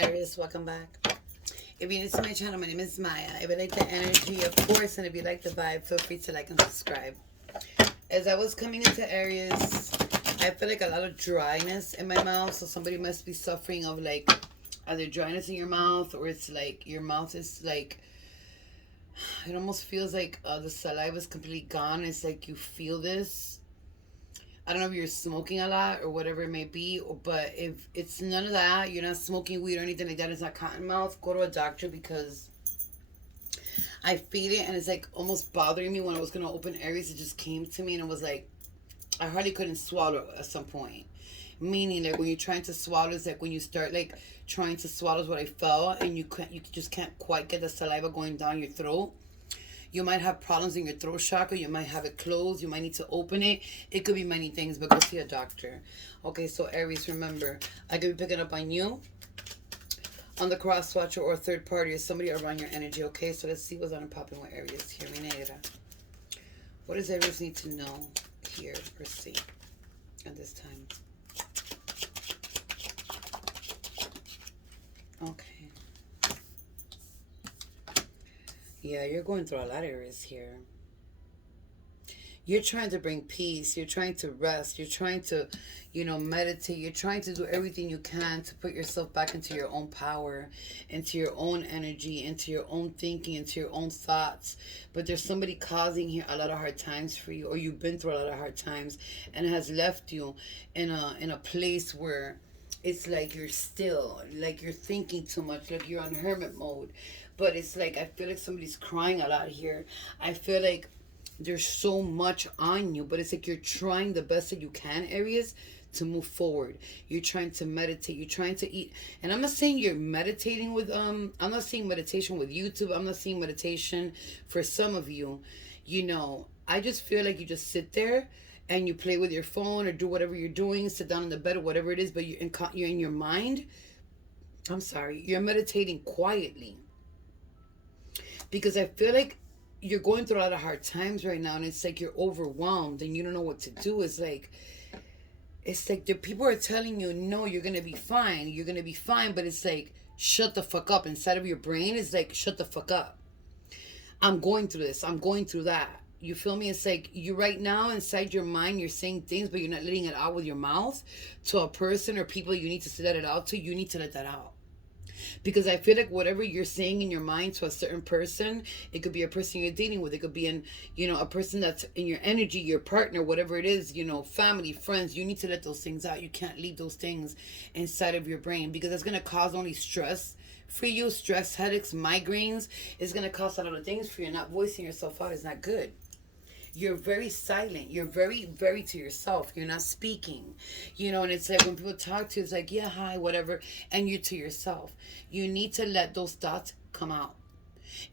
Aries, welcome back. If you're new to my channel, my name is Maya. If you like the energy, of course, and if you like the vibe, feel free to like and subscribe. As I was coming into Aries, I feel like a lot of dryness in my mouth. So somebody must be suffering of like either dryness in your mouth, or it's like your mouth is like, it almost feels like the saliva is completely gone. It's like you feel this. I don't know if you're smoking a lot or whatever it may be, but if it's none of that, you're not smoking weed or anything like that, it's not cotton mouth, go to a doctor, because I feel it and it's like almost bothering me. When I was going to open Aries, it just came to me and it was like, I hardly couldn't swallow at some point. Meaning, like when you're trying to swallow, it's like when you start like trying to swallow is what I felt, and you just can't quite get the saliva going down your throat. You might have problems in your throat chakra. You might have it closed. You might need to open it. It could be many things, but go see a doctor. Okay, so Aries, remember, I could be picking up on you, on the cross watcher, or a third party, or somebody around your energy. Okay, so let's see what's on and popping with Aries here. Mi negra. What does Aries need to know here or see at this time? Okay. Yeah, you're going through a lot of Aries here. You're trying to bring peace. You're trying to rest. You're trying to, meditate. You're trying to do everything you can to put yourself back into your own power, into your own energy, into your own thinking, into your own thoughts. But there's somebody causing here a lot of hard times for you, or you've been through a lot of hard times, and it has left you in a place where it's like you're still, like you're thinking too much, like you're on hermit mode. But it's like, I feel like somebody's crying a lot here. I feel like there's so much on you, but it's like you're trying the best that you can, Aries, to move forward. You're trying to meditate. You're trying to eat. And I'm not saying you're meditating with I'm not saying meditation with YouTube. I'm not saying meditation for some of you. I just feel like you just sit there and you play with your phone or do whatever you're doing, sit down in the bed or whatever it is, but you're in your mind. I'm sorry, you're meditating quietly, because I feel like you're going through a lot of hard times right now, and it's like you're overwhelmed and you don't know what to do. It's like the people are telling you, no, you're gonna be fine, you're gonna be fine, but it's like, shut the fuck up. Inside of your brain is like, shut the fuck up. I'm going through this, I'm going through that. You feel me? It's like you right now inside your mind, you're saying things, but you're not letting it out with your mouth to a person or people you need to let it out to. You need to let that out. Because I feel like whatever you're saying in your mind to a certain person, it could be a person you're dating with, it could be a person that's in your energy, your partner, whatever it is, family, friends. You need to let those things out. You can't leave those things inside of your brain, because that's going to cause only stress for you. Stress, headaches, migraines. It's going to cause a lot of things for you. Not voicing yourself out is not good. You're very silent. You're very, very to yourself. You're not speaking. And it's like when people talk to you, it's like, yeah, hi, whatever. And you're to yourself. You need to let those thoughts come out.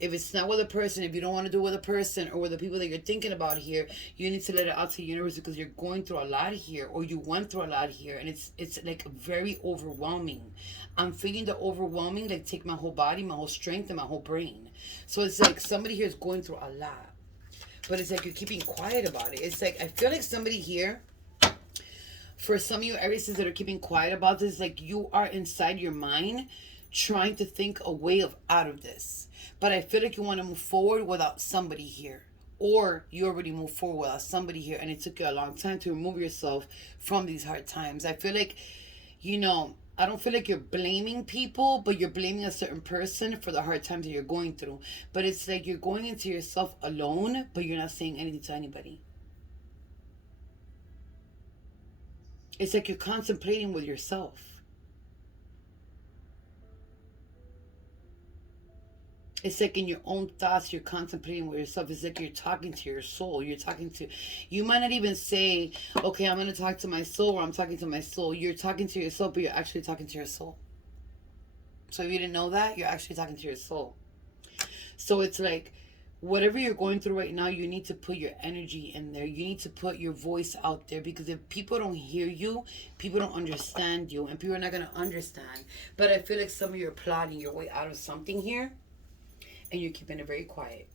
If it's not with a person, if you don't want to do it with a person or with the people that you're thinking about here, you need to let it out to the universe, because you're going through a lot here, or you went through a lot here, and it's like very overwhelming. I'm feeling the overwhelming, like take my whole body, my whole strength, and my whole brain. So it's like somebody here is going through a lot. But it's like you're keeping quiet about it. It's like I feel like somebody here, for some of you Aries that are keeping quiet about this, like you are inside your mind trying to think a way of out of this. But I feel like you want to move forward without somebody here. Or you already moved forward without somebody here, and it took you a long time to remove yourself from these hard times. I feel like, I don't feel like you're blaming people, but you're blaming a certain person for the hard times that you're going through. But it's like you're going into yourself alone, but you're not saying anything to anybody. It's like you're contemplating with yourself. It's like in your own thoughts, you're contemplating with yourself. It's like you're talking to your soul. You might not even say, okay, I'm going to talk to my soul, or I'm talking to my soul. You're talking to yourself, but you're actually talking to your soul. So if you didn't know that, you're actually talking to your soul. So it's like, whatever you're going through right now, you need to put your energy in there. You need to put your voice out there, because if people don't hear you, people don't understand you, and people are not going to understand. But I feel like some of you are plotting your way out of something here, and you're keeping it very quiet,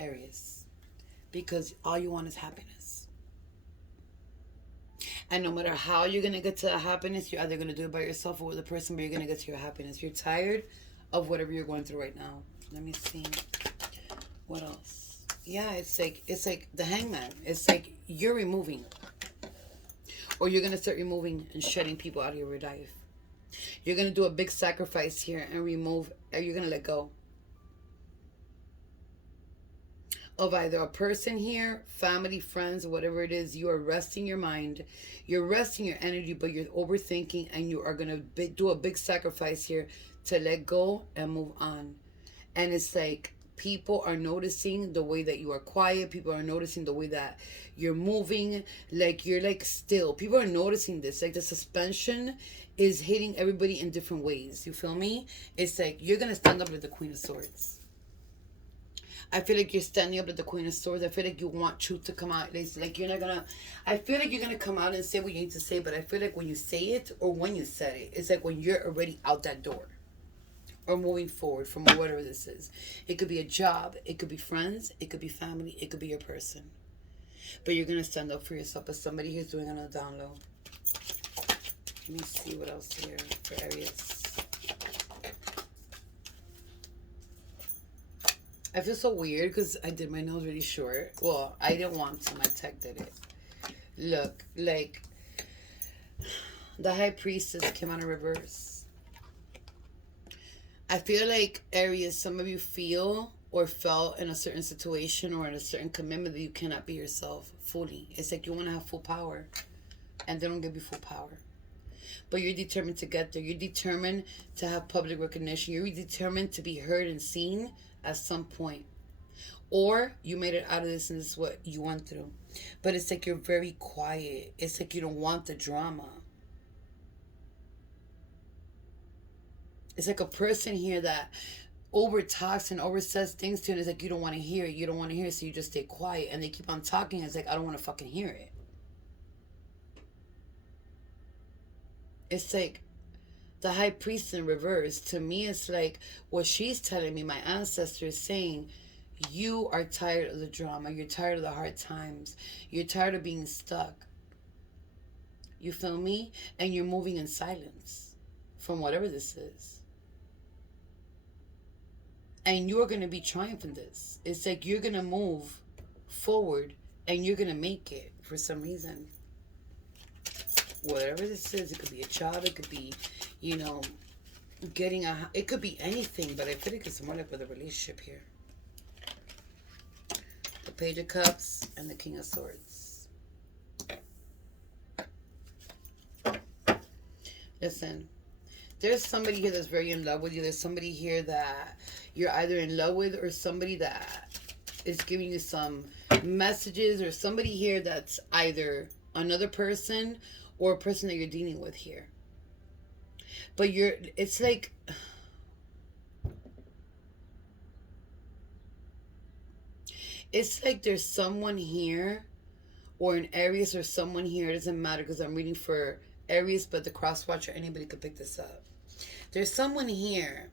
Aries, because all you want is happiness. And no matter how you're going to get to happiness, you're either going to do it by yourself or with a person, but you're going to get to your happiness. You're tired of whatever you're going through right now. Let me see. What else? Yeah, it's like the hangman. It's like you're removing, or you're going to start removing and shedding people out of your life. You're going to do a big sacrifice here and remove, or you're going to let go of either a person here, family, friends, whatever it is. You are resting your mind, you're resting your energy, but you're overthinking, and you are going to do a big sacrifice here to let go and move on. And it's like people are noticing the way that you are quiet. People are noticing the way that you're moving, like you're like still. People are noticing this, like the suspension is hitting everybody in different ways. You feel me? It's like you're going to stand up like the Queen of Swords. I feel like you're standing up at the Queen of Swords. I feel like you want truth to come out. It's like you're not gonna. I feel like you're gonna come out and say what you need to say, but I feel like when you say it or when you said it, it's like when you're already out that door or moving forward from whatever this is. It could be a job, it could be friends, it could be family, it could be your person. But you're gonna stand up for yourself. But somebody who's doing it on a down low. Let me see what else here for Aries. I feel so weird because I did my nails really short. Well, I didn't want to. My tech did it. Look, like the High Priestess came out in reverse. I feel like Aries, some of you feel or felt in a certain situation or in a certain commitment that you cannot be yourself fully. It's like you want to have full power and they don't give you full power. But you're determined to get there. You're determined to have public recognition. You're determined to be heard and seen at some point. Or you made it out of this and this is what you went through. But it's like you're very quiet. It's like you don't want the drama. It's like a person here that over talks and over says things to you, and it's like you don't want to hear it. You don't want to hear it, so you just stay quiet. And they keep on talking. It's like, I don't want to fucking hear it. It's like the High Priest in reverse. To me, it's like what she's telling me, my ancestor is saying, you are tired of the drama. You're tired of the hard times. You're tired of being stuck. You feel me? And you're moving in silence from whatever this is. And you're going to be triumphant this. It's like you're going to move forward and you're going to make it for some reason. Whatever this is, it could be a job, it could be, you know, getting a, it could be anything, but I feel like it's more like with a relationship here. The Page of Cups and the King of Swords. Listen, there's somebody here that's very in love with you. There's somebody here that you're either in love with or somebody that is giving you some messages, or somebody here that's either another person or a person that you're dealing with here. But it's like, it's like there's someone here, or an Aries or someone here, it doesn't matter because I'm reading for Aries, but the cross watcher, anybody could pick this up. There's someone here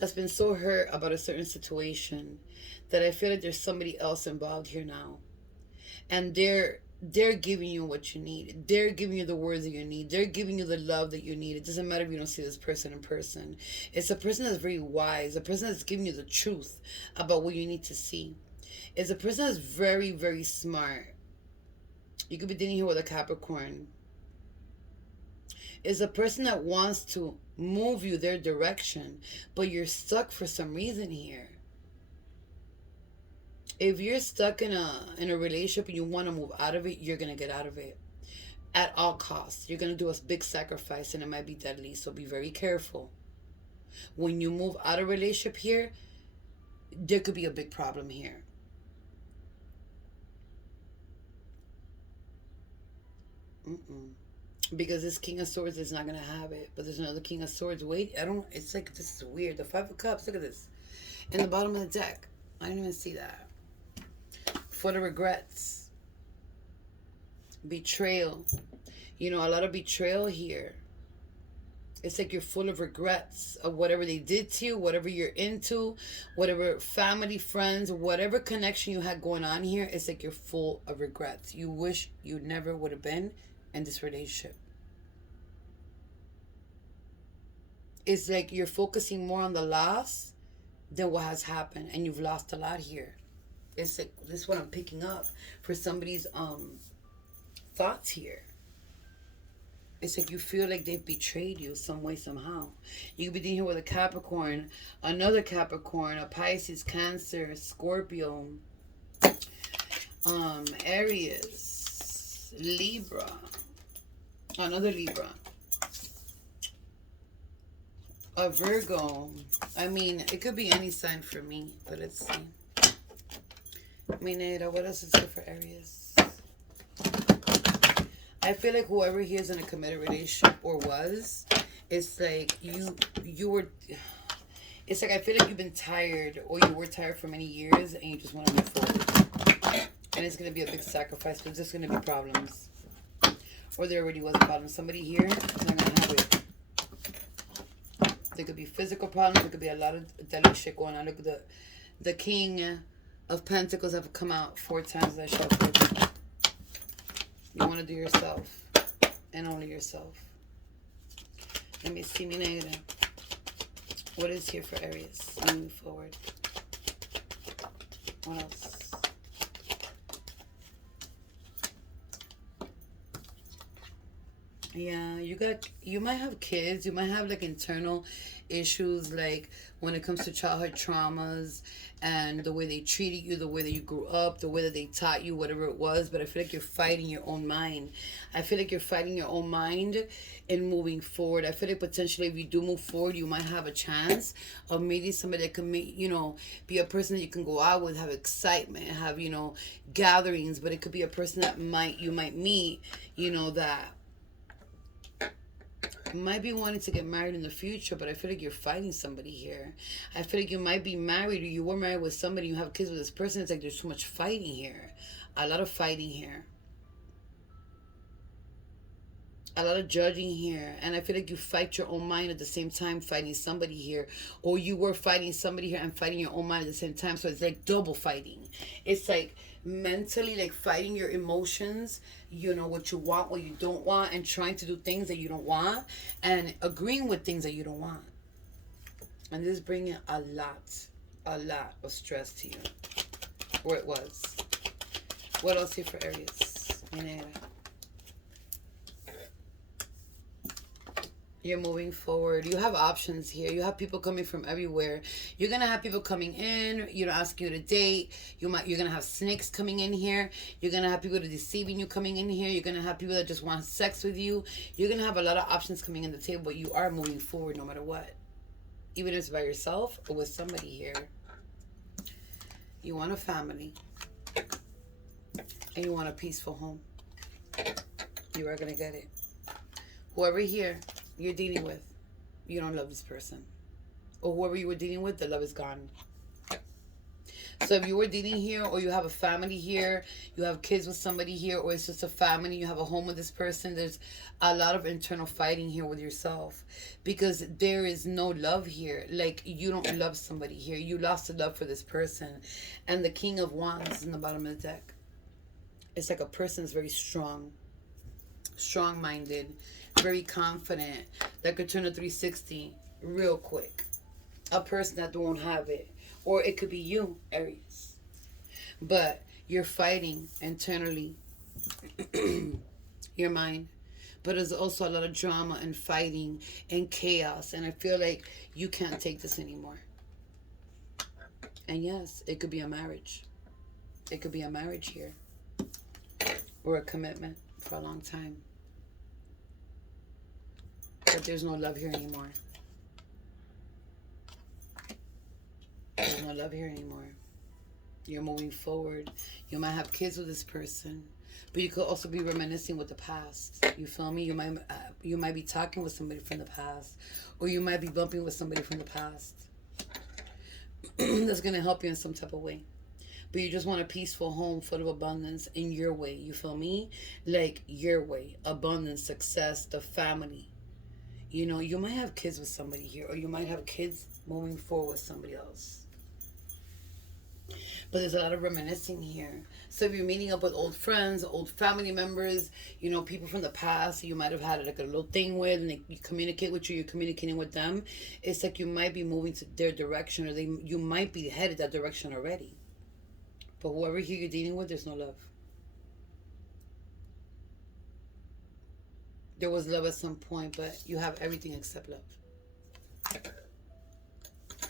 that's been so hurt about a certain situation that I feel like there's somebody else involved here now. And they're giving you what you need. They're giving you the words that you need. They're giving you the love that you need. It doesn't matter if you don't see this person in person. It's a person that's very wise. A person that's giving you the truth about what you need to see. It's a person that's very, very smart. You could be dealing here with a Capricorn. It's a person that wants to move you their direction, but you're stuck for some reason here. If you're stuck in a relationship and you want to move out of it, you're going to get out of it at all costs. You're going to do a big sacrifice, and it might be deadly, so be very careful. When you move out of a relationship here, there could be a big problem here. Because this King of Swords is not going to have it. But there's another King of Swords. Wait, it's like, this is weird. The Five of Cups, look at this. In the bottom of the deck. I didn't even see that. For the regrets. Betrayal. You know, a lot of betrayal here. It's like you're full of regrets of whatever they did to you, whatever you're into, whatever family, friends, whatever connection you had going on here. It's like you're full of regrets. You wish you never would have been in this relationship. It's like you're focusing more on the loss than what has happened, and you've lost a lot here. It's like this is what I'm picking up for somebody's thoughts here. It's like you feel like they've betrayed you some way, somehow. You could be dealing here with a Capricorn, another Capricorn, a Pisces, Cancer, Scorpio, Aries, Libra, another Libra, a Virgo. I mean, it could be any sign for me, but let's see. Minera, what else is here for Aries? I feel like whoever here is in a committed relationship or was, it's like you were, it's like I feel like you've been tired or you were tired for many years and you just want to move forward. And it's going to be a big sacrifice, but there's going to be problems. Or there already was a problem. Somebody here is not going to have it. There could be physical problems. There could be a lot of delicate shit going on. Look at the King of Pentacles have come out 4 times that shuffle. You want to do yourself and only yourself. Let me see, mi negra. What is here for Aries? Moving forward. What else? Yeah, you might have kids. You might have like internal issues, like when it comes to childhood traumas and the way they treated you, the way that you grew up, the way that they taught you, whatever it was. But I feel like you're fighting your own mind. I feel like you're fighting your own mind and moving forward. I feel like potentially if you do move forward, you might have a chance of meeting somebody that can make, be a person that you can go out with, have excitement, have, gatherings. But it could be a person that you might meet, that might be wanting to get married in the future, but I feel like you're fighting somebody here. I feel like you might be married or you were married with somebody, you have kids with this person. It's like there's too much fighting here. A lot of fighting here. A lot of judging here. And I feel like you fight your own mind at the same time fighting somebody here. Or you were fighting somebody here and fighting your own mind at the same time. So it's like double fighting. It's like mentally like fighting your emotions, what you want, what you don't want, and trying to do things that you don't want and agreeing with things that you don't want. And this is bringing a lot of stress to you, or it was. What else here for Aries? You're moving forward. You have options here. You have people coming from everywhere. You're gonna have people coming in, asking you to date. You're gonna have snakes coming in here. You're gonna have people that are deceiving you coming in here. You're gonna have people that just want sex with you. You're gonna have a lot of options coming in the table, but you are moving forward no matter what. Even if it's by yourself or with somebody here. You want a family. And you want a peaceful home. You are gonna get it. Whoever here you're dealing with, you don't love this person. Or whoever you were dealing with, the love is gone. So if you were dating here, or you have a family here, you have kids with somebody here, or it's just a family, you have a home with this person, there's a lot of internal fighting here with yourself. Because there is no love here. Like, you don't love somebody here. You lost the love for this person. And the King of Wands is in the bottom of the deck. It's like a person is very strong-minded, very confident, that could turn a 360 real quick. A person that don't have it. Or it could be you, Aries. But you're fighting internally your mind. But there's also a lot of drama and fighting and chaos. And I feel like you can't take this anymore. And yes, it could be a marriage. It could be a marriage here. Or a commitment for a long time. But there's no love here anymore. There's no love here anymore. You're moving forward. You might have kids with this person, but you could also be reminiscing with the past. You feel me? You might be talking with somebody from the past, or you might be bumping with somebody from the past. That's gonna help you in some type of way. But you just want a peaceful home full of abundance in your way. You feel me? Like your way. Abundance, success, the family. You might have kids with somebody here, or you might have kids moving forward with somebody else. But there's a lot of reminiscing here. So if you're meeting up with old friends, old family members, people from the past you might have had like a little thing with, and you communicate with you, you're communicating with them. It's like you might be moving to their direction, or you might be headed that direction already. But whoever here you're dealing with, there's no love. There was love at some point, but you have everything except love.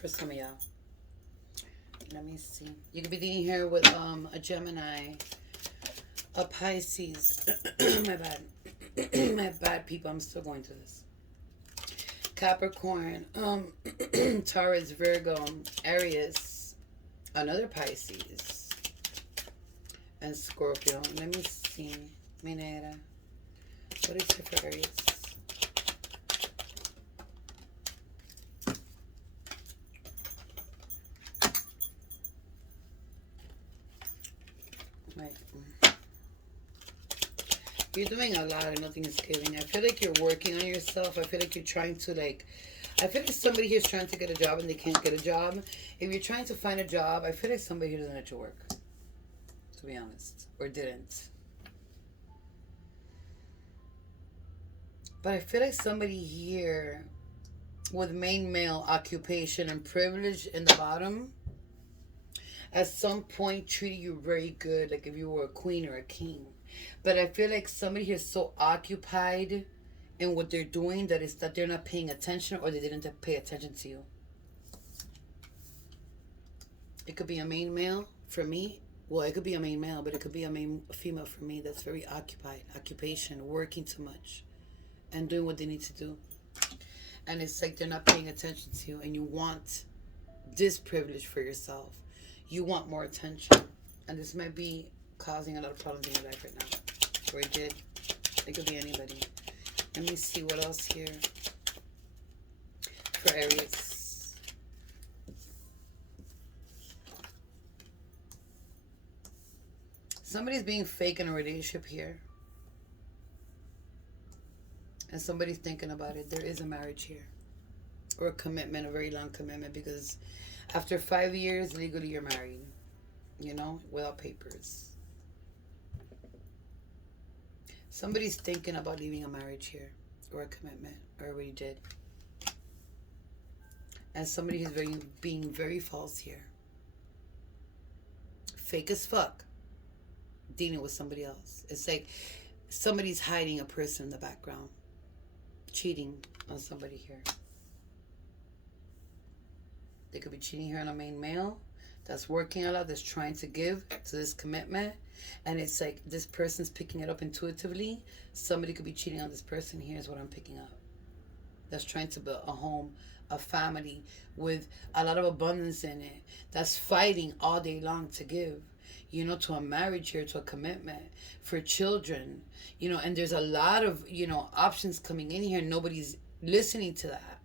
For some of y'all. Let me see. You could be dealing here with a Gemini, a Pisces. My bad. My bad, people. I'm still going through this. Capricorn, Taurus, Virgo, Aries, another Pisces, and Scorpio. Let me see. Minera. What is it for Aries? Right. You're doing a lot and nothing is giving. I feel like you're working on yourself. I feel like you're trying to I feel like somebody here is trying to get a job and they can't get a job. If you're trying to find a job, I feel like somebody here doesn't let you work. To be honest. Or didn't. But I feel like somebody here with main male occupation and privilege in the bottom at some point treated you very good, like if you were a queen or a king. But I feel like somebody here is so occupied in what they're doing that they're not paying attention, or they didn't pay attention to you. It could be a main male for me. Well, it could be a main male, but it could be a female for me that's very occupied, occupation, working too much, and doing what they need to do. And it's like they're not paying attention to you, and you want this privilege for yourself. You want more attention. And this might be causing a lot of problems in your life right now. Or it did. It could be anybody. Let me see what else here for Aries. Somebody's being fake in a relationship here. And somebody's thinking about it. There is a marriage here. Or a commitment, a very long commitment. Because after 5 years, legally you're married. Without papers. Somebody's thinking about leaving a marriage here. Or a commitment. Or already did. And somebody is being very false here. Fake as fuck. Dealing with somebody else. It's like somebody's hiding a person in the background. Cheating on somebody here. They could be cheating here on a main male that's working a lot, that's trying to give to this commitment. And it's like this person's picking it up intuitively. Somebody could be cheating on this person here is what I'm picking up. That's trying to build a home, a family with a lot of abundance in it. That's fighting all day long to give. To a marriage here, to a commitment, for children, and there's a lot of, options coming in here. Nobody's listening to that.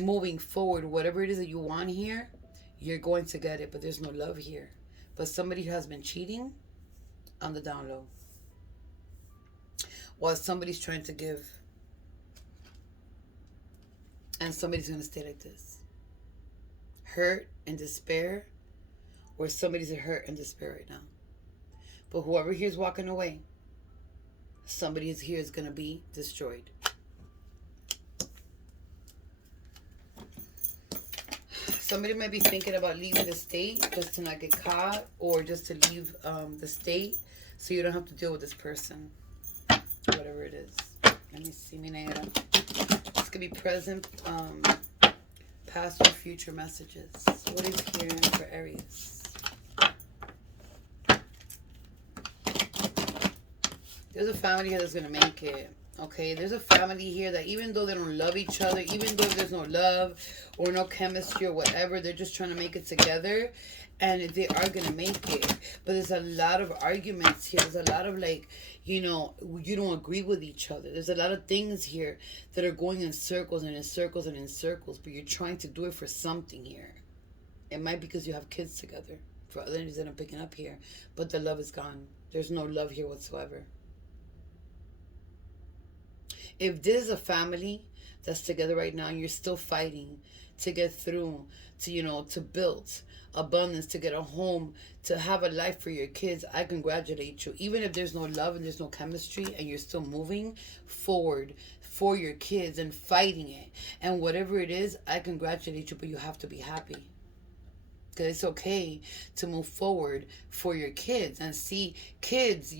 Moving forward, whatever it is that you want here, you're going to get it, but there's no love here. But somebody who has been cheating on the down low. While somebody's trying to give. And somebody's going to stay like this. Hurt and despair. Or somebody's hurt and despair right now. But whoever here is walking away, somebody here is going to be destroyed. Somebody might be thinking about leaving the state just to not get caught, or just to leave the state so you don't have to deal with this person. Whatever it is. Let me see, Minera. This could be present, past, or future messages. What is here for Aries? There's a family here that's going to make it. Okay, there's a family here that even though they don't love each other, even though there's no love or no chemistry or whatever, they're just trying to make it together. And they are going to make it. But there's a lot of arguments here. There's a lot of you don't agree with each other. There's a lot of things here that are going in circles and in circles and in circles. But you're trying to do it for something here. It might be because you have kids together. For other reasons that I'm picking up here. But the love is gone. There's no love here whatsoever. If this is a family that's together right now, and you're still fighting to get through, to, to build abundance, to get a home, to have a life for your kids, I congratulate you. Even if there's no love and there's no chemistry, and you're still moving forward for your kids and fighting it, and whatever it is, I congratulate you. But you have to be happy, because it's okay to move forward for your kids and see kids,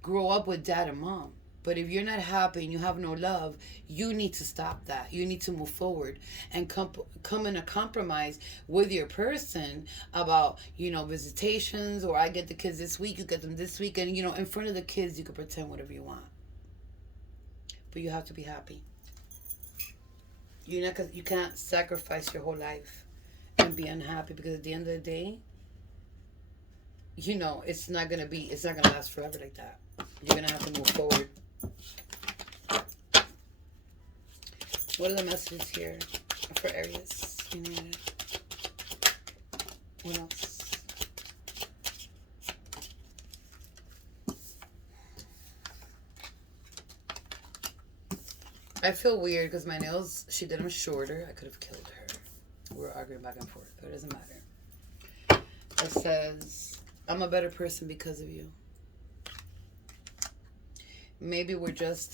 grow up with dad and mom. But if you're not happy and you have no love, you need to stop that. You need to move forward and come in a compromise with your person about, visitations, or I get the kids this week, you get them this week. And, in front of the kids, you can pretend whatever you want. But you have to be happy. You can't sacrifice your whole life and be unhappy, because at the end of the day, it's not gonna last forever like that. You're gonna have to move forward. What are the messages here for Aries? What else? I feel weird because my nails, she did them shorter. I could have killed her. We're arguing back and forth, but it doesn't matter. It says, I'm a better person because of you. Maybe we're just